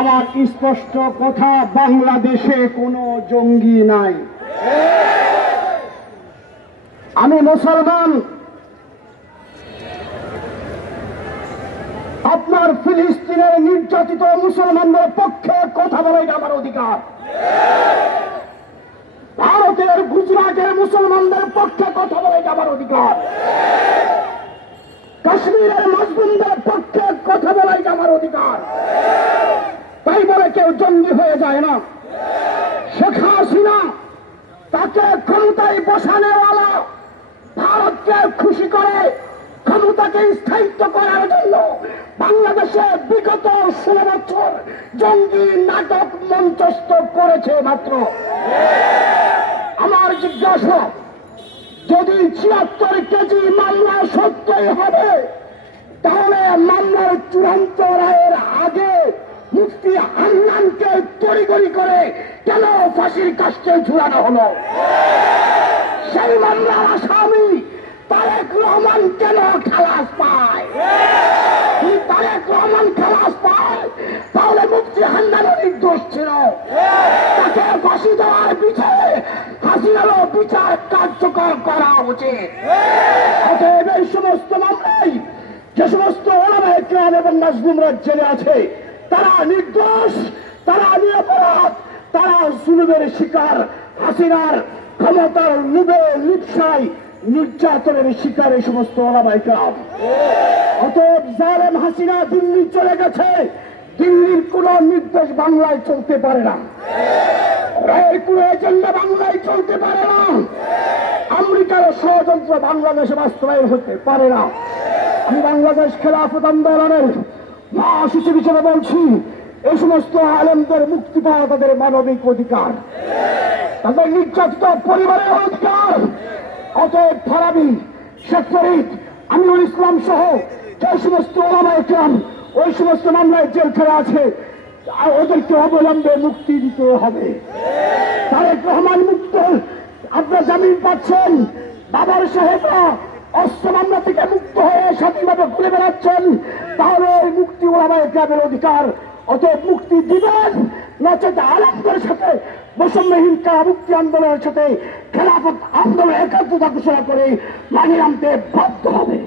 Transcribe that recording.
আমার স্পষ্ট কথা, বাংলাদেশে কোনো জঙ্গি নাই। আমি মুসলমান, আপনার ফিলিস্তিনের নির্যাতিত মুসলমানদের পক্ষে কথা বলাই আমার অধিকার। ভারতের গুজরাটের মুসলমানদের পক্ষে কথা বলাই আমার অধিকার। কাশ্মীরের মুসলিমদের পক্ষে কথা বলাই আমার অধিকার। তাই বলে কেউ জঙ্গি হয়ে যায় না। শেখ হাসিনা তাকে ক্ষমতায় বসানোওয়ালা ভারতকে খুশি করে ক্ষমতাকে স্থায়িত্ব করার জন্য বাংলাদেশে বিগত 16 বছর জঙ্গি নাটক মঞ্চস্থ করেছে মাত্র। আমার জিজ্ঞাসা, যদি 76 কেজি মামলা সত্যই হবে, তাহলে মামলার চূড়ান্ত রায়ের আগে মুফতি হান্নানকে তড়িঘড়ি করে কেন ফাঁসির কাস্টে ঝুলানো হলো? সেই মামলার আসামি তারেক রহমান কেন খালাস পায়? তারেক রহমান খালাস পায়, তাহলে মুফতি হান্নানও নির্দোষ ছিল। তাকে ফাঁসি দেওয়ার পিছনে হাসিনারও বিচার কার্যকর করা উচিত। অতএব এই সমস্ত মামলায় যে সমস্ত ওলামায়ে কেরাম এবং মাজলুমরা জেলে আছে, তারা নির্দোষ, তারা নিরপরাধ, তারা জুলুমের শিকার, হাসিনার ক্ষমতার লোভে লিপ্সায় নির্যাতনের শিকার এই সমস্ত ওলামায়ে কেরাম। অতএব জালেম হাসিনা দিল্লি চলে গেছে, দিল্লির কোন নির্দেশ বাংলায় চলতে পারে না, রায়ের কোন এজেন্ডা বাংলায় চলতে পারে না, আমেরিকার ষড়যন্ত্র বাংলাদেশে বাস্তবায়ন হতে পারে না। আমি বাংলাদেশ খেলাফত আন্দোলনের মহাসচিব হিসেবে বলছি, এই সমস্ত আলেমদের মুক্তি পাওয়া তাদের মানবিক অধিকার, তাদের নির্যাতিত পরিবারের অধিকার। অতএব ফারাবী, শেখ ফরিদ, আমিনুল ইসলাম সহ যে সমস্ত ওলামায়ে কেরাম ওই সমস্ত মামলায় জেলখানা আছে, ওদেরকে অবলম্বে মুক্তি দিতে হবে। তারেক রহমান মুক্ত, আপনারা জামিন পাচ্ছেন। বাবার সাহেবরা অস্ত্র মামলা থেকে মুক্ত হয়ে স্বাধীনভাবে ঘুরে বেড়াচ্ছেন, তাহলে এই মুক্তি ওলামায়ে কেরামের অধিকার। অতএব মুক্তি দিবেন, নচেত আলেমদের সাথে বৈষম্যহীন মুক্তি আন্দোলনের সাথে খেলাফত আন্দোলন একাত্মতা ঘোষণা করে মানিয়ে আনতে বাধ্য হবে।